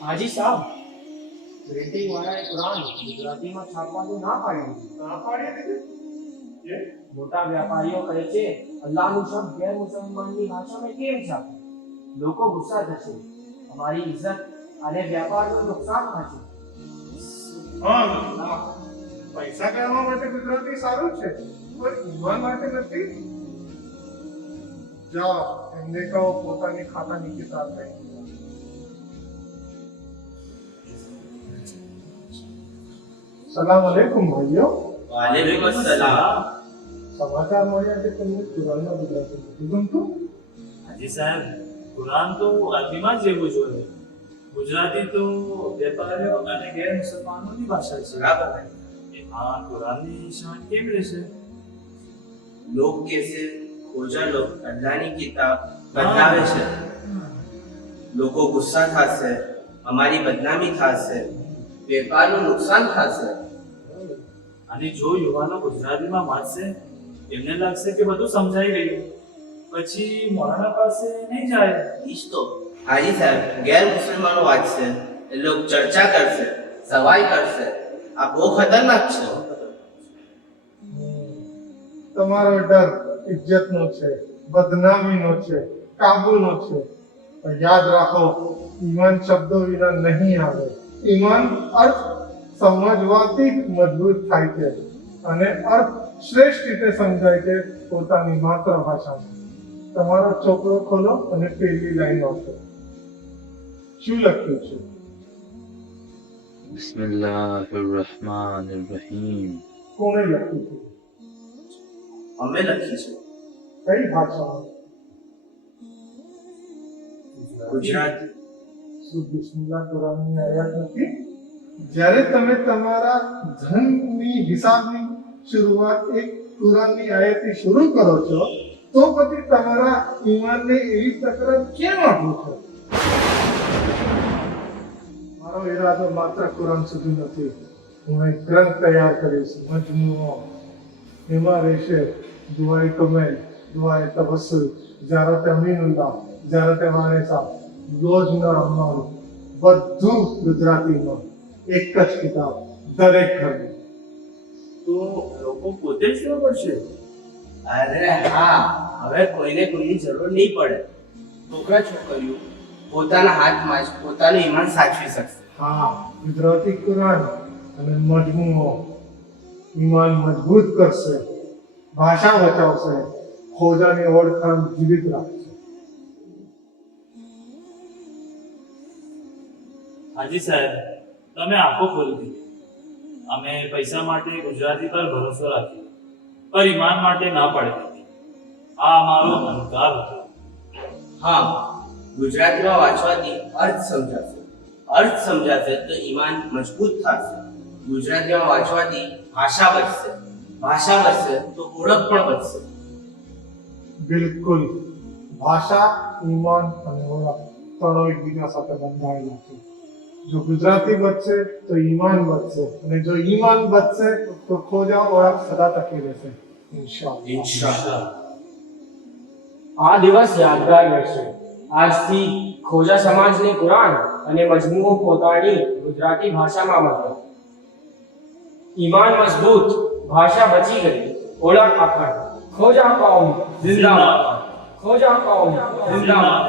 હાજી સાહેબ, પ્રિન્ટિંગ વાળાએ કુરાન ગુજરાતીમાં છાપવાનું ના પાડી દીધું. મોટા વ્યાપારીઓ કહે છે અલ્લાહનું શબ્દ ગેર મુસલમાનની ભાષામાં કેમ છાપે? લોકો ગુસ્સા થશે, અમારી ઇજ્જત અને વ્યાપારનું નુકસાન થશે. પૈસા કમાવા માટે ગુજરાતી સારું છે, પણ ઈમાન માટે નથી. જાઓ એમને કહો પોતાની ખાતાની કિતાબ લઈ. સલામ અલૈકુમ ભાઈઓ. વાલેકુમ अस्सलाम. સમાચાર મળ્યા કે તમને કુરાનના ગુજરાતી નથી ગમતું? હાજી સાહેબ, કુરાન તો અરબીમાં જ રહેવું જોઈએ. ગુજરાતી તો વેપારીઓ અને ગેર મુસલમાનોની ભાષા છે. બરાબર. એમાં કુરાનની શાન કેમ રહેશે? लोग कैसे खोजा लोग अल्लाहની કિતાબ બદલાવે છે. લોકો ગુસ્સા થશે, અમારી બદનામી થશે, વેપારનું નુકસાન થશે. અને જો યુવાનો ગુજરાતીમાં વાંચશે, એમને લાગશે કે બધું સમજાઈ ગયું, પછી મોલાના પાસે નહીં જાય. ઈજ તો હાજી સાહેબ, ગેર મુસલમાનો વાંચશે, એ લોકો ચર્ચા કરશે, સવાલ કરશે. આ બહુ ખતરનાક છે. તમારો ડર ઇજ્જતનો છે, બદનામીનો છે, કાબુનો છે. પણ યાદ રાખો, ઈમાન શબ્દો વિના નહીં આવે. ઈમાન અર્થ સમજવાથી મજબૂત થાય છે અને અર્થ શ્રેષ્ઠ રીતે સમજાય છે પોતાની માતૃભાષામાં. તમારો ચોપડો ખોલો અને પહેલી લાઈન વાંચો. શું લખ્યું છે? बिस्मिल्लाहिर्रहमानिर्रहीम. કોણે લખ્યું છે? અમે લખી છે કઈ ભાષામાં? ગુજરાતી. શું બિસ્મિલ્લાહ કુરાનની આયાત નથી? જ્યારે તમે તમારા ધનની હિસાબની શરૂઆત એક કુરાનની આયતથી શરૂ કરો છો, તો પછી તમારા ઈમાનને એવી તકરાર કેમ આપો છો? મારો ઈરાદો માત્ર કુરાન સુધી નથી. હું એક ગ્રંથ તૈયાર કરીશ, મજમુઓ. એમાં રહેશે દુઆએ કમેલ, દુઆએ તબસ્સુર, ઝિયારત અમીનુલ્લાહ, ઝિયારત વારેસા, રોજના અમલ, બધું ગુજરાતીમાં. એક જ કિતાબ દરેક ઘરમાં. તો લોકો પોતે જ લેવા પડશે. અરે હા, હવે કોઈને કોઈની જરૂર નહીં પડે. છોકરા છોકરીઓ પોતાના હાથમાં જ પોતાનું ઈમાન સાચવી શકશે. હા, ગુજરાતી કુરાન અને મજમુઓ ઈમાન મજબૂત કરશે, ભાષા બચાવશે, ખોજાની ઓળખાણ જીવિત રાખશે. હાજી સાહેબ, તમે આંખો ખોલી દીધી. અમે પૈસા માટે ગુજરાતી પર ભરોસો રાખ્યો, પર ઈમાન માટે ના પાડી દીધી. આ અમારો અહંકાર હતો. હા, ગુજરાતીમાં વાંચવાથી અર્થ સમજાશે. અર્થ સમજાશે તો ઈમાન મજબૂત થશે. ગુજરાતીમાં વાંચવાથી ભાષા બચશે. ભાષા બચશે તો ઓળખ પણ બચશે. બિલકુલ. ભાષા, ઈમાન અને ઓળખ ત્રણેય એકબીજા સાથે બંધાયેલા છે. જો ગુજરાતી બચશે તો ઈમાન બચશે, અને જો ઈમાન બચશે તો ખોજા ઓળખ સદા ટકી રહેશે. ઇન્શાઅલ્લાહ. ઇન્શાઅલ્લાહ. આ દિવસ યાદગાર રહેશે. આજથી ખોજા સમાજને કુરાન અને મજમુઓ પોતાની ગુજરાતી ભાષામાં મળે. ઈમાન મજબૂત, ભાષા બચી ગઈ, ઓળખ અખંડ. ખોજા કૌમ જિંદાબાદ. ખોજા કૌમ જિંદાબાદ.